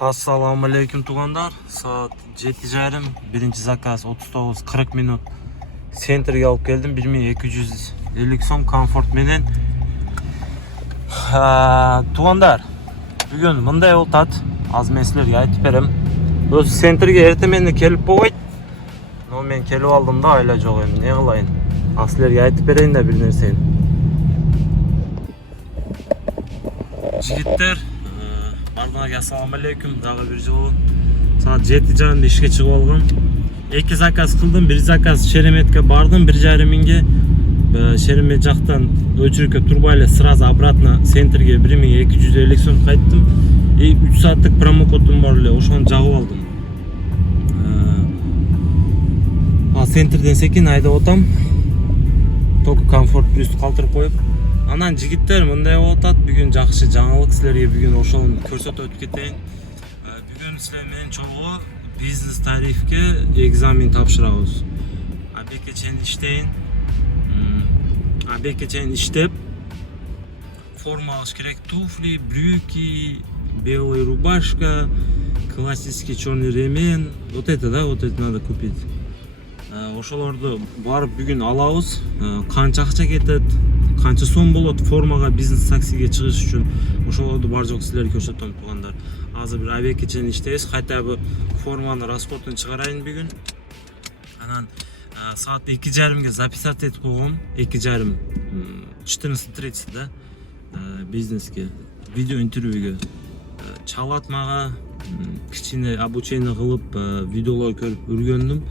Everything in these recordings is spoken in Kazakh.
Assalamu alaikum tuğanlar. Saat 7:30. Birinci zakaz 39-40 minut. Center'ga alıp geldim. 1250 so'm komfort menen. Tuğanlar. Bugün mınday oltat. Az meslerge aytып berem. Öz center'ga erте mende kelip boyt. No men kelip aldım da ayla jok endi. Ne kılayın? Aslerge aytып bereyin de bir nerseni. Жигиттер, бардыңарга assalomu alaykum. Дагы бир жолу саат 7:30 ишке чыгып алгам. 2 заказ кылдым. Бир заказ Шереметке бардым 1,5 миңге. Шеремет жактан өчүрүккө турбай эле сразу обратно центрге 1250 сом кайттым. 3 сааттык промокодум бар эле, ошону жагып алдым. Центрден секин айдап атам. Ток комфорт плюс калтырып коюп. Анан жигиттер мындай болуп атат. Бүгүн жакшы жаңылык силерге бүгүн ошону көрсөтүп өтүп кетейин. Бүгүн силер менен чогуу бизнес тарифке экзамен тапшырабыз. Абекке чейин иштейин. Абекке чейин иштеп форма алыш керек. Туфли, брюки, белая рубашка, классический черный ремень. Вот это, да, вот это надо купить. Ошолорду барып бүгүн алабыз. Канча акча кетет, канча сом болот формага, бизнес таксиге чыгыш үчүн. Ошолорду бар жок силерге көрсөтөм тугандар. Азыр бир Абекке чейин иштейбиз. Кайта бу форманын расходун чыгарайын бүгүн. Анан saat 2:30 записать etip койгом. 2:30 14:30 да. Бизнеске, видео интервьюге чалат мага. Кичине обучение кылып, видеолор көрүп үргөндүм.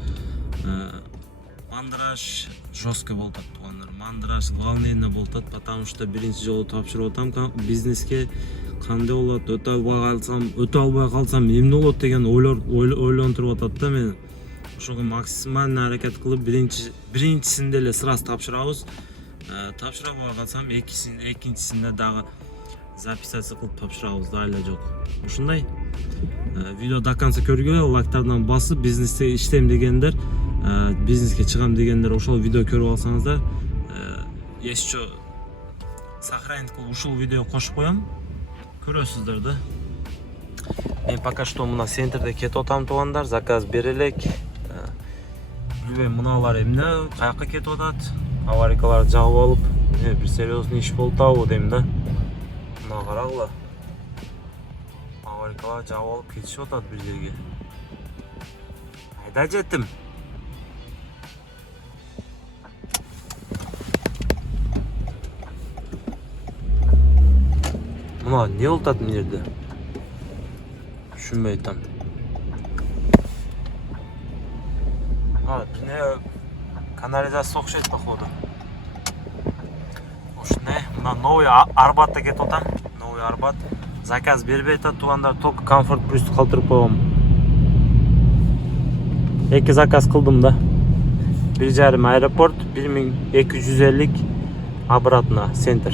Мандраж жестко болуп атат тугандар. Мандраж волнение болуп атат, потому что биринчи жолу тапшырып атам бизнеске. Кандай болот, өтө албай калсам эмне болот деген ойлонтуруп атат да мени. Ошого максимально аракет кылып биринчисинде эле сразу тапшырабыз. Тапшыра албай калсам экинчисинде дагы записаться кылып тапшырабыз да айла жок. Ушундай. Видео до конца көргүлө, лайктардан басып бизнесте иштейм дегендер, бизнеске чыгам дегендер ошол видео көрүп алсаңыздар, еще сохранить кылып ушул видео кошуп коем. Көрөсүздөр да. Мен пока что мына центрде кетип атам тугандар, заказ берелек. Билбейм мыналар эмне, каяка кетип атат. Аварикаларды жагып алып, бир серьезный иш болуп табы дейм да. Мына карагыла. Аварикаларды жагып алып кетишип атат бир жерге. Айда жеттим. Мына не болуп атат мына жерде? Түшүнбөй атам. Бине канализация окшойт походу. Ушундай, мына новый Арбатта кетип атам. Новый Арбат. Заказ бербей атат тугандар, ток комфорт плюс калтырып койгом. 2 заказ кылдым да. 1,5 аэропорт, 1250 обратно центр.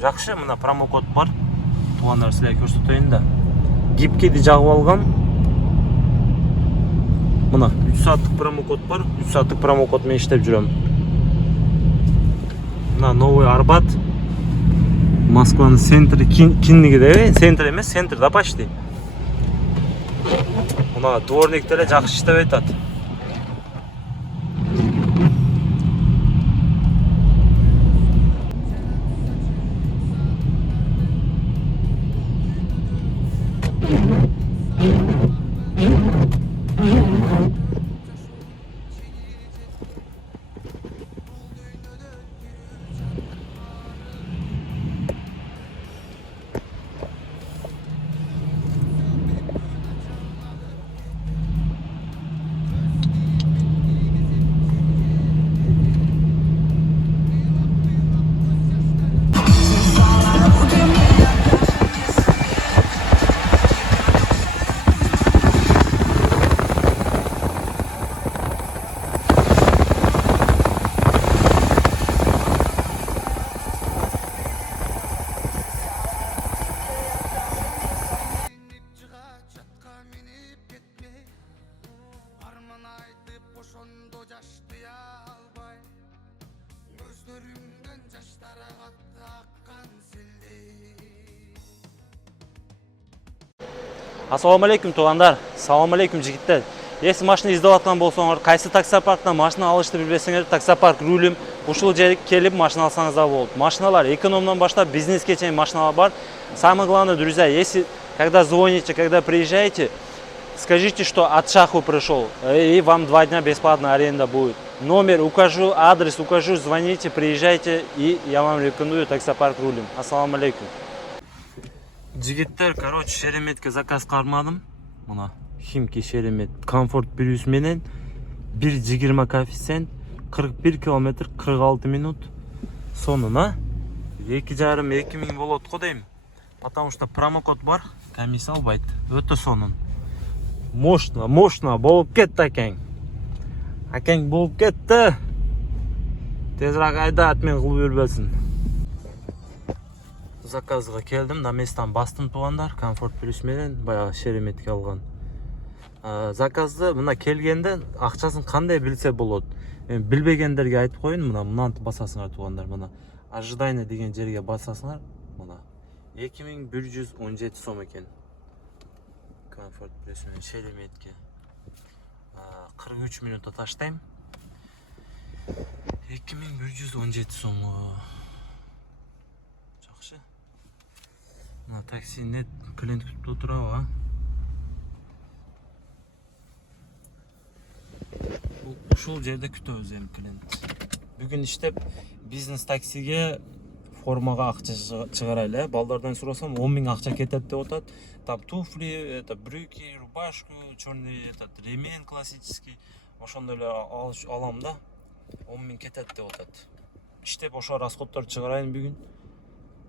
Жакшы, мына промокод бар. Тугандар силерге көрсөтөйүн да. Гипкиди жагып алгам. Мына 3 сааттык промокод бар. 3 сааттык промокод менен иштеп жүрөм. Мына новый Арбат. Москванын центри киндигиде, центр эмес, центр да почти. Мына дворниктер жакшы иштеп атат. Assalomu alaykum tug'anlar. Assalomu alaykum jigitlar. Если машина издаваткан болсоңор, кайсы таксопарктан машина алышты билбесеңер, таксопарк рулим ушул жерге келип машина алсаңыздар болот. Машиналар экономдан баштап бизнеске чейин машиналар бар. Самое главное, друзья, если когда звоните, когда приезжаете, скажите, что от Шаху пришел, и вам 2 дня бесплатная аренда будет. Номер укажу, адрес укажу, звоните, приезжайте, и я вам рекомендую таксопарк рулим. Ассаламу алейкум. Жигиттер, короче, Шереметке заказ кармадым. Мына Химки Шеремет комфорт плюс менен 1.20 коэффициент 41 километр 46 минут. Сонуна 2,5-2000 болот го дейм. Потому что промокод бар, комиссия албайт. Өтө сонун. Мощно болуп кетти акең. Акең болуп кетти. Тезирээк айда атмен кылып жүрбөсүн. Заказга келдим, на местан бастым туугандар, комфорт плюс менен баягы Шереметке алган. Заказды мына келгенде акчасын кандай билсе болот. Мен билбегендерге айтып коеюн, мынантип басасыңар туугандар, мына ожидание деген жерге басасыңар, мына 2117 сом экен. Комфорт плюс менен Шереметке 43 минутта таштайм. 2117 сом. Жакшы. Мына такси нет клиент күтүп отурабы, ушул жерде күтөбүз эми клиент. Бүгүн иштеп бизнес таксиге формага акча чыгарайлы. Балдардан сурасам 10 000 акча кетет деп атат. Там туфли, это брюки, рубашку, черный этот ремень классический. Ошондой эле алам да. 10 000 кетет деп атат. Иштеп ошо расходдор чыгарайын бүгүн.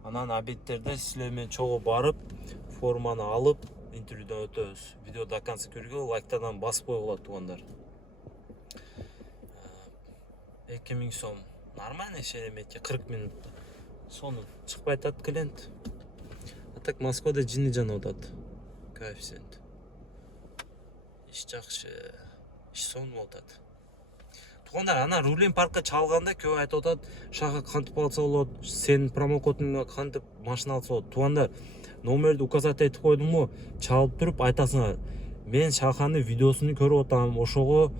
Анан обедтерде силер менен чогуу барып, форманы алып, интервьюдан өтөбүз. Видео до конца көргөн, лайктардан басып койгула туугандар. 2000 сом. Нормально Шереметке 40 минутта. Сонун чыкпай атат клиент. А так Москвада жини жанып атат. Коэффициент. Иш жакшы. Иш сонун атат. Туугандар, ана рулин паркка чалганда көп айтып атат, шаха кантип алса болот, сенин промокодуңа кантип машина алса болот. Туугандар, номерди указать этип койдумбу, чалып туруп айтасыңар. Мен шаханы видеосун көрүп атам, ошого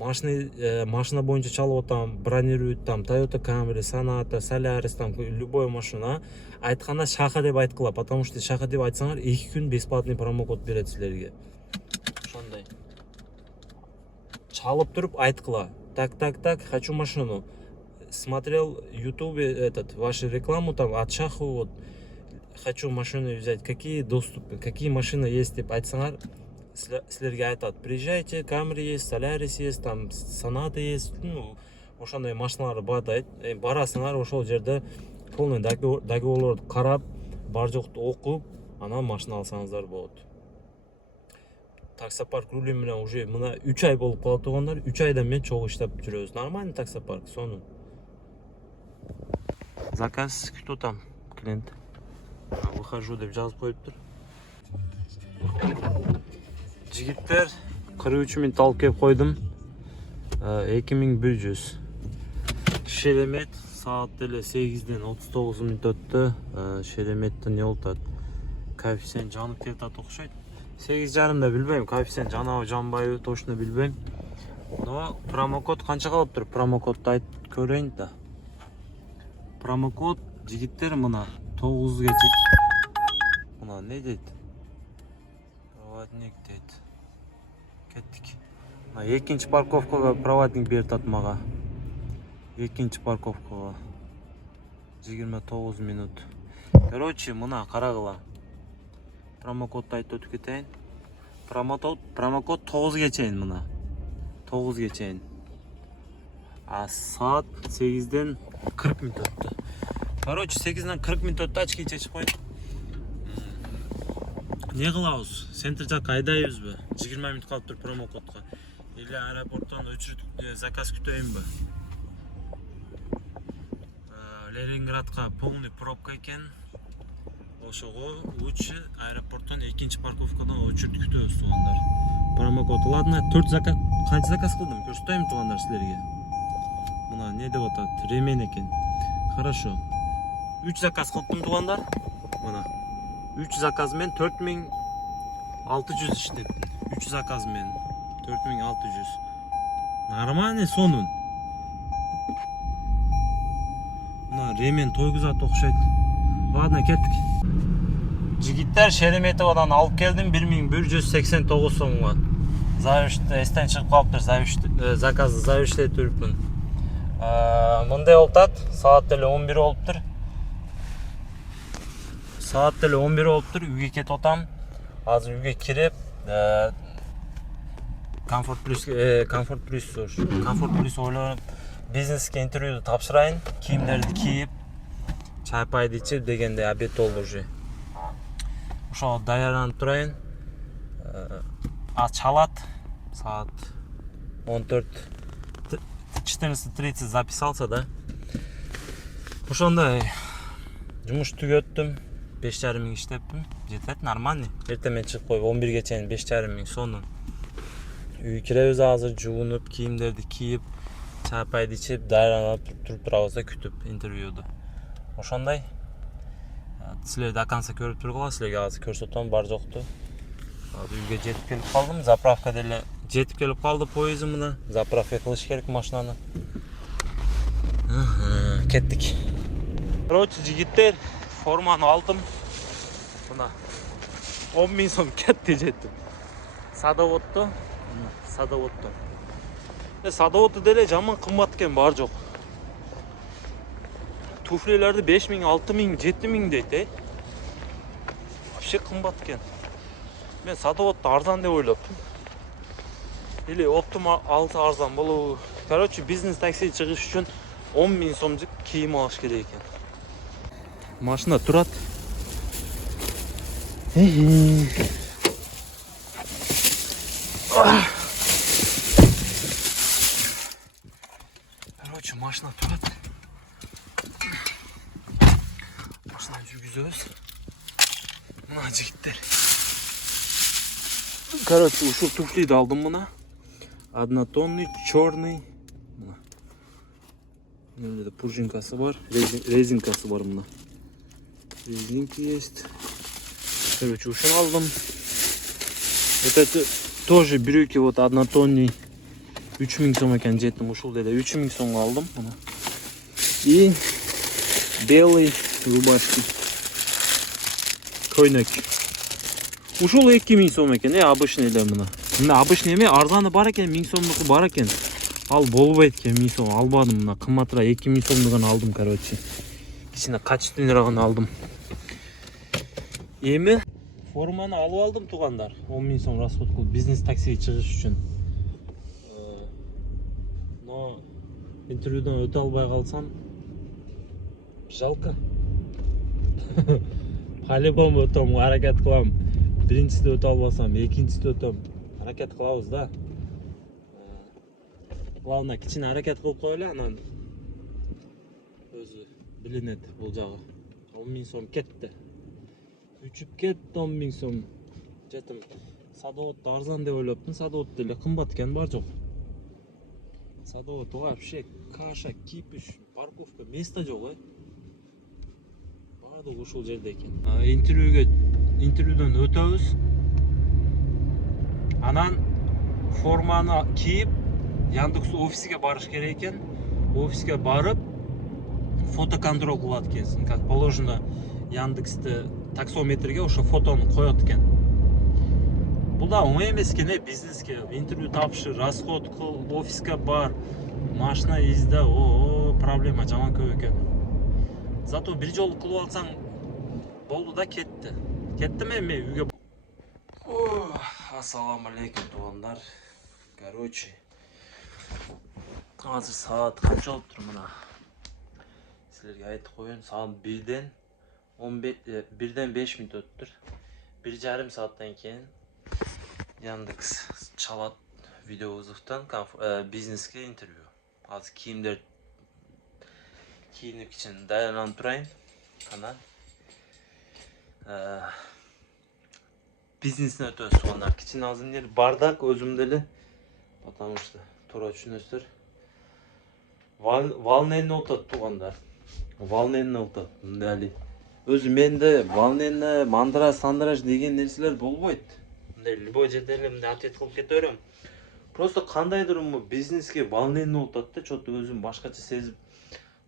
машина боюнча чалып атам, бронируют там Toyota Camry, Sonata, Solaris, там любой машина. Айтканда шаха деп айткыла, потому что шаха деп айтсаңар 2 күн бесплатный промокод берет силерге. Ошондой. Чалып туруп айткыла. Так, хочу машину. Смотрел в Ютубе вашу рекламу там от Шаху, вот хочу машину взять. Какие доступы, какие машины есть деп айтсаңар, силерге айтат. Приезжайте, Camry есть, Solaris есть, там Sonata есть. Ну, ошондой машиналар бар дейт. Барасыңар, ошол жерде полный договорлорду карап, бар жокту окуп, анан машина алсаңыздар болот. Таксопарк рулим менен уже мына 3 ай болуп калат туугандар. 3 айдан мен чогуу иштеп жүрөбүз. Нормальный таксопарк, сонун. Заказ күтүп атам, клиент. Выхожу деп жазып коюптур. Жигиттер 43 минут алып келип койдум. 2100. Шеремет саат деле 8ден 39 минут өттү. Шереметтен не болуп атат? Коэффициент жанып кетат окшойт. 8,5 билбейм, коэффициент жанабы жанбайбы точно билбейм. Но промокод канча калып тур? Промокодду айтып көрөйүн да. Промокод жигиттер мына 9гече. Мына не дейт? Проводник дейт. Кеттик. Мына экинчи парковкага проводник берип атат мага. Экинчи парковкага 29 минут. Короче, мына карагыла. Промокодду айтып өтүп кетейин. Промокод 9ге чейин мына. 9ге чейин. А саат 8ден 40 минут өттү. Короче, 8ден 40 минут өттү, очки чечип коюн. Не кылабыз? Центр жакка айдайбызбы? 20 минут калып тур промокодго. Или аэропорттон өчүрүп заказ күтөйүнбү? Ленинградка полный пробка экен. Ошого лучше аэропорттон экинчи парковкадан очередь күтөбүз туугандар. Промокод. Ладно, 4 заказ, канча заказ кылдым? Көрсөтөйүм туугандар силерге. Мына не деп атат? Ремень экен. Хорошо. 3 заказ кылдым туугандар. Мына 3 заказ мен 4000 600 иштеттим. 3 заказ менин. 4600. Нормальный сонун. Мына ремен тойгузат окшойт. Ладно, кеттик. Жигиттер, Шереметовадан алып келдим 1189 сомго. Завиште эстен чыгып калыптыр, заказды завиштетип. Мындай болуп саат деле 11 болуптур. Үйгө кетип атам. Азыр үйгө кирип, Комфорт Плюс ойлонуп, бизнеске интервьюду тапшырайын, кийимдерди кийип, чай пайды ичип дегенде обед болду уже. Ошого даярданып турайын. Чалат саат 14:30 записался, да. Ошондой жумуш түгөттүм. 5,5 миң иштептим. Жетет, нормальный. Эртең мен чыгып коюп 11ге чейин 5,5 миң сонун. Үйгө киребиз азыр, жуунуп, кийимдерди кийип, чай пайды ичип, даярданып туруп турабыз да күтүп интервьюду. Ошондой. Силер до конца көрүп тургула, силерге азыр көрсөтөм бар жокту. Азыр үйгө жетип келип калдым, заправка деле жетип келип калды поездим мына. Заправка кылыш керек машинаны. Кеттик. Короче, жигиттер, форманы алдым. Мына 10 миң сом кетти жеттим. Садоводто. Садоводто деле жаман кымбат экен, бар жок. Туфлилерди 5 миң, 6 миң, 7 миң дейт, Вообще кымбат экен. Мен Садоводто арзан деп ойлоптум. Или оптум алса арзан болобу. Короче, бизнес такси чыгыш үчүн 10 миң сомдук кийим алыш керек экен. Машина турат. Короче, машина турат. Машина жүргүзөбүз. Мына жигиттер. Короче, ушул туфлиди алдым мына. Однотонный, черный. Мына пружинкасы бар, резинкасы бар мына. Резинки есть. Короче, ушуну алдым. Вот это тоже брюки, вот однотонный. 3 миң сом экен, жеттим ушул деле 3 миң сомго алдым. И белый рубашки. Көйнөк. Ушул 2 миң сом экен, обычный эле мына. Мына обычный эме, арзаны бар экен, 1000 сомдуку бар экен. Ал болбойт экен, 1000 сом албадым мына. Кымбатыраак 2 миң сомдугун алдым, короче. Кичине качественныйрагын алдым. Эми форманы алып алдым, туугандар. 10 миң сом расход кылып бизнес таксиге чыгыш үчүн. Но интервьюдан өтө албай калсам, жалко. По-любому өтөм, аракет кылам. Биринчисинде өтө албасам, экинчисинде өтөм. Аракет кылабыз да. Главное, кичине аракет кылып коелу, анан өзү билинет бул жагы. 10 миң сом кетти. Үчүп кетти 10 миң сом. Жетим. Садоводто арзан деп ойлоптум, Садоводто деле кымбат экен, бар жок. Садоводто вообще каша, кипиш, парковка, место жок, Баардыгы ушул жерде экен. Интервьюдан өтөбүз. Анан форманы кийип, Яндекс офисиге барыш керек экен. Офиске барып, фотоконтроль кылат экенсиң. Как положено, Яндексте таксометрге ошо фотону коёт экен. Бул да оңой эмес экен, бизнеске интервью тапшыр, расход кыл, офиске бар, машина изде, проблема жаман көп экен. Зато бир жолу кылып алсаң болду да, кетти. Кеттим эми үйгө. Ассаламу алейкум, туугандар. Короче, азыр саат канча болуптур мына? Силерге айтып коеюн, саат 1ден 5 мүнөт өттүр. 1,5 сааттан кийин Яндекс чалат видео вызовтан бизнеске интервью. Азыр кийимдер кийинип кичине даярданып турайын. Анан бизнесине өтөбүз, туугандар. Кичине азыр эмне бардак өзүм деле, потому что туура түшүнөсүздөр. Волнение отот, туугандар. Волнение отот. Мындали. Өзү менде волнение, мандраж, сандраж деген нерселер болбойт. мындай любой жерде эле мындай ответ кылып кете берем. Просто кандайдыр бизнеске волнение болуп атат да, чот өзүм башкача сезип,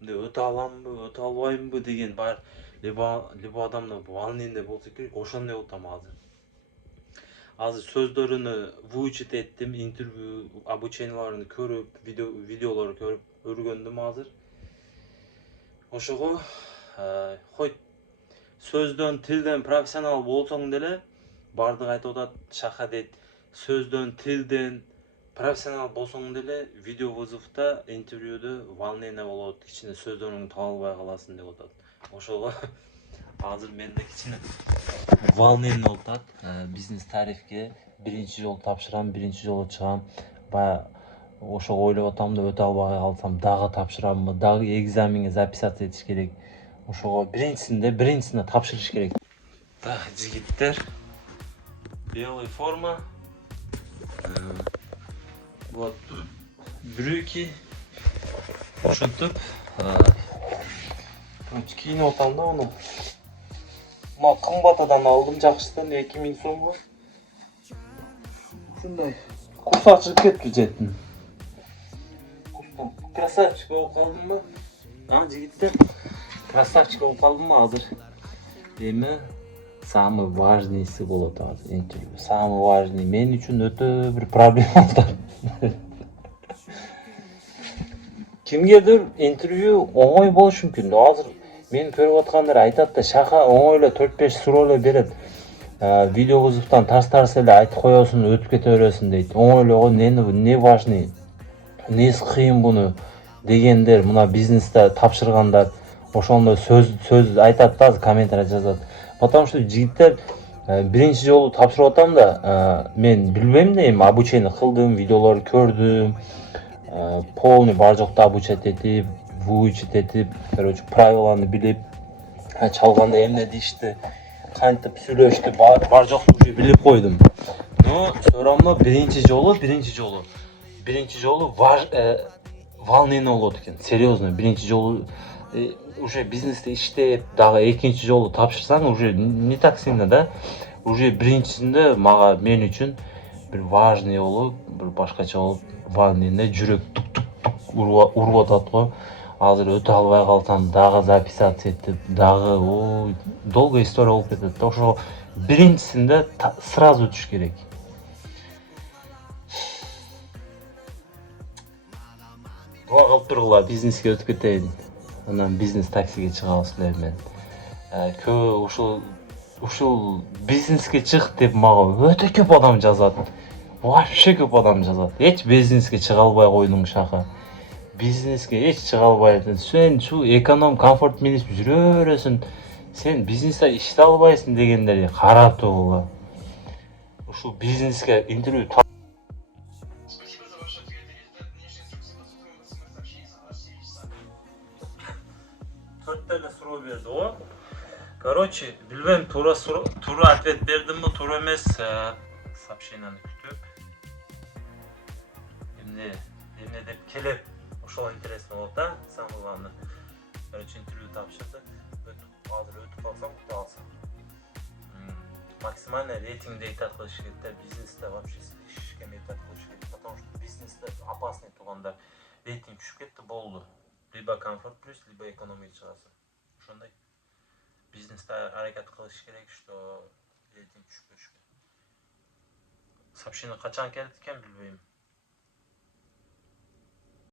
мындай өтө аламбы, өтө албаймбы деген бар. Либо адамда волнение болсо керек, ошондой болуп атам азыр. Азыр сөздөрүнү выучить эттим, интервью, обученияларын көрүп, видеолорду көрүп өргөндүм азыр. Ошого хоть сөздөн, тилден профессионал болсоң деле, бардыгы айтып атат, Шаха дейт, сөздөн, тилден профессионал болсоң деле, видео вызовда, интервьюда волнение болот, кичине сөздөрүңдү таба албай каласың деп атат. Ошого азыр менде кичине волнение болуп атат. Бизнес тарифке биринчи жолу тапшырам, биринчи жолу чыгам. Баягы ошого ойлоп атам да, өтө албай калсам дагы тапшырамбы, дагы экзаменге записаться этиш керек. Ошого биринчисине тапшырыш керек. Так, жигиттер, белый форма. Вот брюки. Ушинтип кийинип атам да муну. Мына кымбатадан алдым, жакшысынан 2000 сомго. Ушундай курсак чыгып кетти жеттин. Красавчик болуп калдымбы? Жигиттер, красавчик болуп калдымбы азыр? Эми самый важныйсы болот азыр интервью. Самый важный мен үчүн өтө бир проблема болот. Кимгедир интервью оңой болушу мүмкүн. Азыр мени көрүп аткандар айтат да, Шаха оңой эле 4-5 суроо эле берет. Видео вызовдон тарс эле айтып коесуң, өтүп кете бересиң дейт. Оңой эле го, не важный, эмнеси кыйын буну дегендер, мына бизнесте тапшыргандар ошондой сөз айтат да, комментарий жазат. Потому что жигиттер биринчи жолу тапшырып атам да, мен билбейм да, эми обучение кылдым, видеолорду көрдүм, полный бар жокто обучать этип, выучить этип, короче, правиланы билип, чалганда эмне дешти, кантип сүйлөштү, бар жокту уже билип койдум. Но все равно биринчи жолу волнение болот экен, серьезно. Биринчи жолу уже бизнесте иштеп, дагы экинчи жолу тапшырсаң, уже не так сильно да. Уже биринчисинде мен үчүн бир важный болуп, бир башкача болуп, волнение, жүрөк тук-тук уруп атат го. Азыр өтө албай калсам, дагы записаться этип, дагы долгая история болуп кетет да. Ошо биринчисинде сразу өтүш керек. Буга кылып тургула, бизнеске өтүп кетейин. Анан бизнес таксиге чыгабыз эле мен. Көп ушул бизнеске чык деп мага өтө көп адам жазат. Вообще көп адам жазат. Эч бизнеске чыга албай койдуң, Шаха. Бизнеске эч чыга албайсың. Сен шу эконом, комфорт минип жүрө бересиң. Сен бизнесте иштей албайсың дегендерди карап тургула. Ушул бизнеске интервью төрттөлө суроо берди го. Короче, билбейм, туура ответ бердимби, туура эмес, сообщенияны күтүп. Эмне деп келип, ошол интересно болот да, самое главное. Короче, интервью тапшырдык. Азыр өтүп калсам, кута алсам. Максимально рейтинг айтат кылыш керек да, бизнесте вообще ишке метод кылыш керек, потому что бизнесте опасный туугандар. Рейтинг түшүп кетти, болду. Либо комфорт плюс, либо экономия чыгасың. Ошондой. Бизнесте аракет кылыш керек, что рейтинг түшпөшкө. Сообщение качан келет экен билбейм.